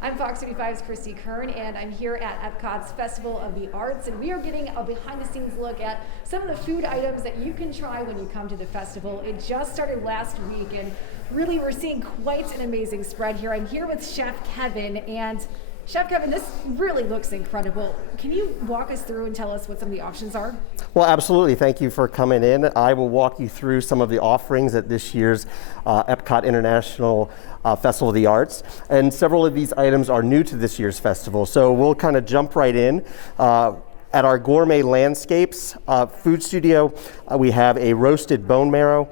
I'm Fox 35's Christy Kern, and I'm here at EPCOT's Festival of the Arts, and we are getting a behind-the-scenes look at some of the food items that you can try when you come to the festival. It just started last week, and really we're seeing quite an amazing spread here. I'm here with Chef Kevin, and Chef Kevin, this really looks incredible. Can you walk us through and tell us what some of the options are? Well, absolutely. Thank you for coming in. I will walk you through some of the offerings at this year's EPCOT International Festival of the Arts. And several of these items are new to this year's festival. So we'll kind of jump right in. At our Gourmet Landscapes food studio, we have a roasted bone marrow,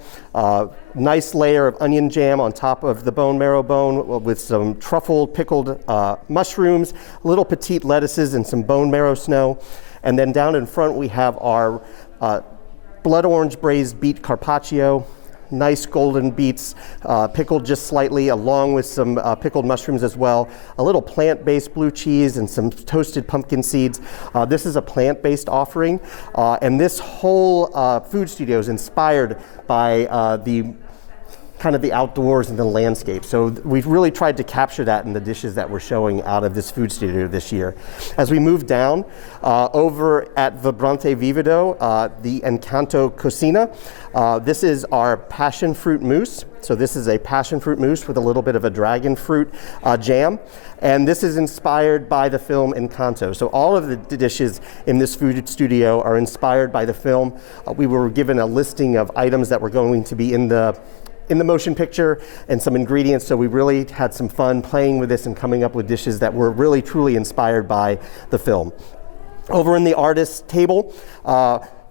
nice layer of onion jam on top of the bone marrow bone with some truffle pickled mushrooms, little petite lettuces, and some bone marrow snow. And then down in front, we have our blood orange braised beet carpaccio, nice golden beets, pickled just slightly, along with some pickled mushrooms as well, a little plant-based blue cheese and some toasted pumpkin seeds. This is a plant-based offering, and this whole food studio is inspired by the outdoors and the landscape. So we've really tried to capture that in the dishes that we're showing out of this food studio this year. As we move down, over at Vibrante Vivido, the Encanto Cocina, this is our passion fruit mousse. So this is a passion fruit mousse with a little bit of a dragon fruit jam. And this is inspired by the film Encanto. So all of the dishes in this food studio are inspired by the film. We were given a listing of items that were going to be in the motion picture and some ingredients, so we really had some fun playing with this and coming up with dishes that were really truly inspired by the film. Over in the artist table,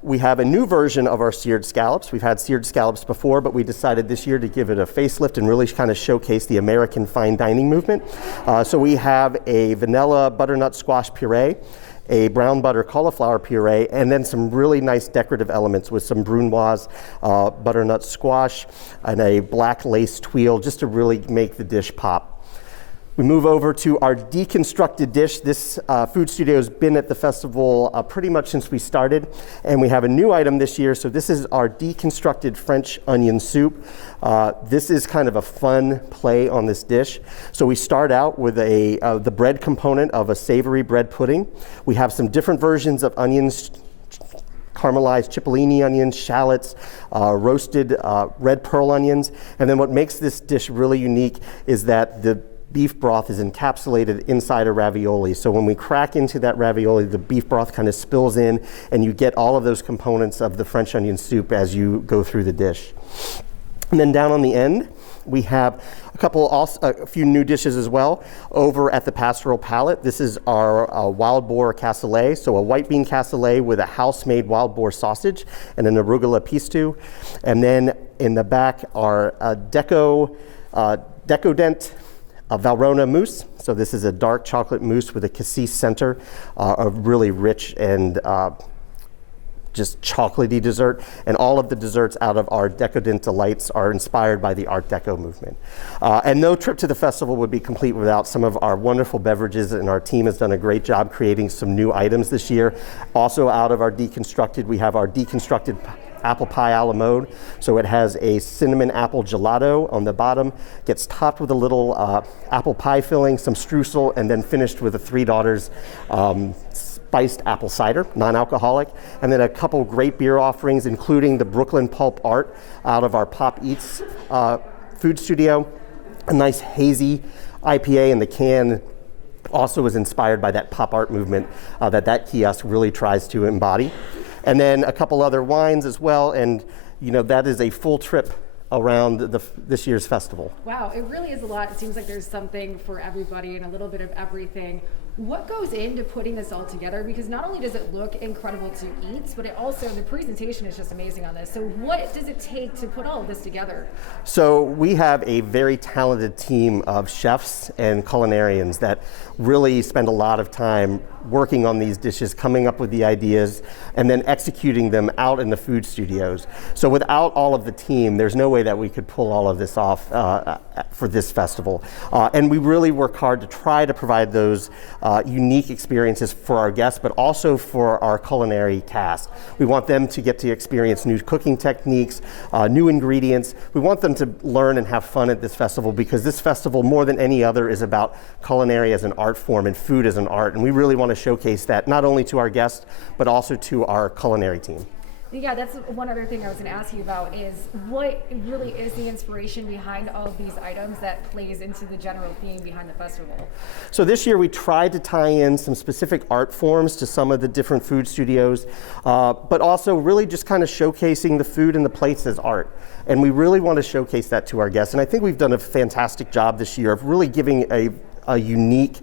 we have a new version of our seared scallops. We've had seared scallops before, but we decided this year to give it a facelift and really kind of showcase the American fine dining movement. So we have a vanilla butternut squash puree, a brown butter cauliflower puree, and then some really nice decorative elements with some brunoise butternut squash and a black lace tuile just to really make the dish pop. We move over to our deconstructed dish. This food studio has been at the festival pretty much since we started, and we have a new item this year. So this is our deconstructed French onion soup. This is kind of a fun play on this dish. So we start out with the bread component of a savory bread pudding. We have some different versions of onions, caramelized cipollini onions, shallots, roasted red pearl onions. And then what makes this dish really unique is that the beef broth is encapsulated inside a ravioli. So when we crack into that ravioli, the beef broth kind of spills in, and you get all of those components of the French onion soup as you go through the dish. And then down on the end, we have a few new dishes as well. Over at the Pastoral Palette, this is our wild boar cassoulet. So a white bean cassoulet with a house-made wild boar sausage and an arugula pistou. And then in the back are Decadent Valrhona mousse. So this is a dark chocolate mousse with a cassis center, a really rich and just chocolatey dessert. And all of the desserts out of our Decadent Delights are inspired by the Art Deco movement. And no trip to the festival would be complete without some of our wonderful beverages, and our team has done a great job creating some new items this year. Also out of our Deconstructed, we have our Deconstructed apple pie a la mode. So it has a cinnamon apple gelato on the bottom, gets topped with a little apple pie filling, some streusel, and then finished with a Three Daughters spiced apple cider, non-alcoholic, and then a couple great beer offerings, including the Brooklyn Pulp Art out of our Pop Eats food studio, a nice hazy IPA in the can. Also was inspired by that pop art movement that kiosk really tries to embody. And then a couple other wines as well, and that is a full trip around this year's festival. Wow, it really is a lot. It seems like there's something for everybody and a little bit of everything. What goes into putting this all together? Because not only does it look incredible to eat, but the presentation is just amazing on this. So what does it take to put all of this together? So we have a very talented team of chefs and culinarians that really spend a lot of time working on these dishes, coming up with the ideas, and then executing them out in the food studios. So without all of the team, there's no way that we could pull all of this off for this festival. And we really work hard to try to provide those unique experiences for our guests, but also for our culinary cast. We want them to get to experience new cooking techniques, new ingredients. We want them to learn and have fun at this festival, because this festival, more than any other, is about culinary as an art form and food as an art. And we really want to showcase that not only to our guests, but also to our culinary team. Yeah, that's one other thing I was going to ask you about, is what really is the inspiration behind all of these items that plays into the general theme behind the festival? So this year we tried to tie in some specific art forms to some of the different food studios, but also really just kind of showcasing the food and the plates as art. And we really want to showcase that to our guests. And I think we've done a fantastic job this year of really giving a unique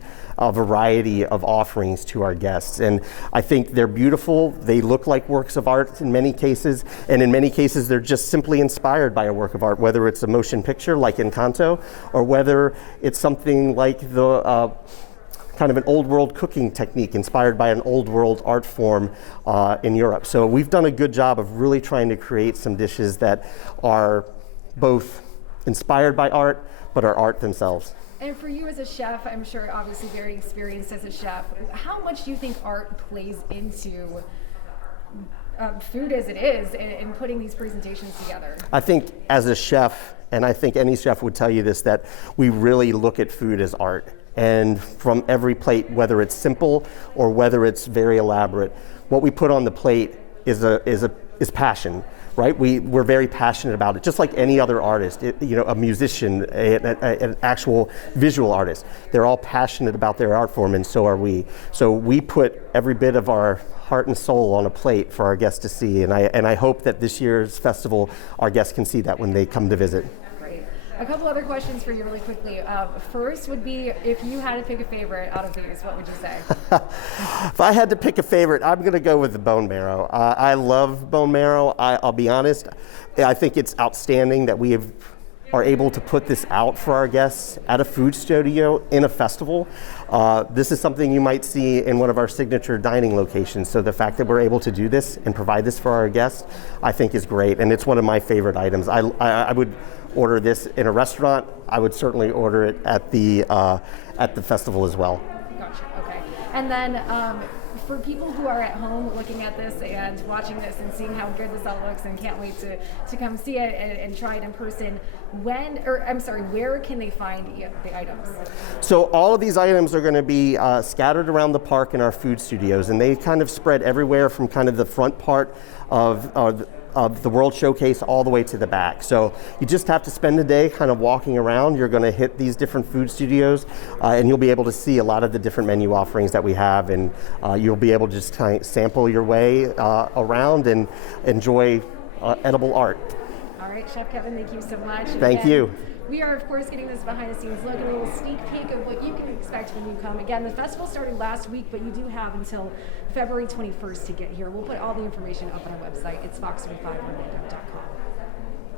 variety of offerings to our guests. And I think they're beautiful. They look like works of art in many cases, and in many cases they're just simply inspired by a work of art, whether it's a motion picture like Encanto, or whether it's something like the kind of an old world cooking technique inspired by an old world art form in Europe. So we've done a good job of really trying to create some dishes that are both inspired by art, but are art themselves. And for you as a chef, I'm sure obviously very experienced as a chef, how much do you think art plays into food as it is and putting these presentations together? I think as a chef, and I think any chef would tell you this, that we really look at food as art. And from every plate, whether it's simple or whether it's very elaborate, what we put on the plate is passion. Right? We're very passionate about it, just like any other artist, a musician, an actual visual artist. They're all passionate about their art form, and so are we. So we put every bit of our heart and soul on a plate for our guests to see, and I hope that this year's festival, our guests can see that when they come to visit. Great. A couple other questions for you really quickly. First would be, if you had to pick a favorite out of these, what would you say? If I had to pick a favorite, I'm going to go with the bone marrow. I love bone marrow. I'll be honest. I think it's outstanding that we are able to put this out for our guests at a food studio in a festival. This is something you might see in one of our signature dining locations. So the fact that we're able to do this and provide this for our guests, I think is great. And it's one of my favorite items. I would order this in a restaurant. I would certainly order it at the festival as well. Gotcha. Okay. And then for people who are at home looking at this and watching this and seeing how good this all looks and can't wait to come see it and try it in person, where can they find the items? So all of these items are going to be scattered around the park in our food studios, and they kind of spread everywhere from kind of the front part of the World Showcase all the way to the back. So you just have to spend a day kind of walking around. You're going to hit these different food studios, and you'll be able to see a lot of the different menu offerings that we have, and you'll be able to just kind of sample your way around and enjoy edible art. All right, Chef Kevin, thank you so much. Thank you. We are, of course, getting this behind-the-scenes look, and a little sneak peek of what you can expect when you come. Again, the festival started last week, but you do have until February 21st to get here. We'll put all the information up on our website. It's fox35.com.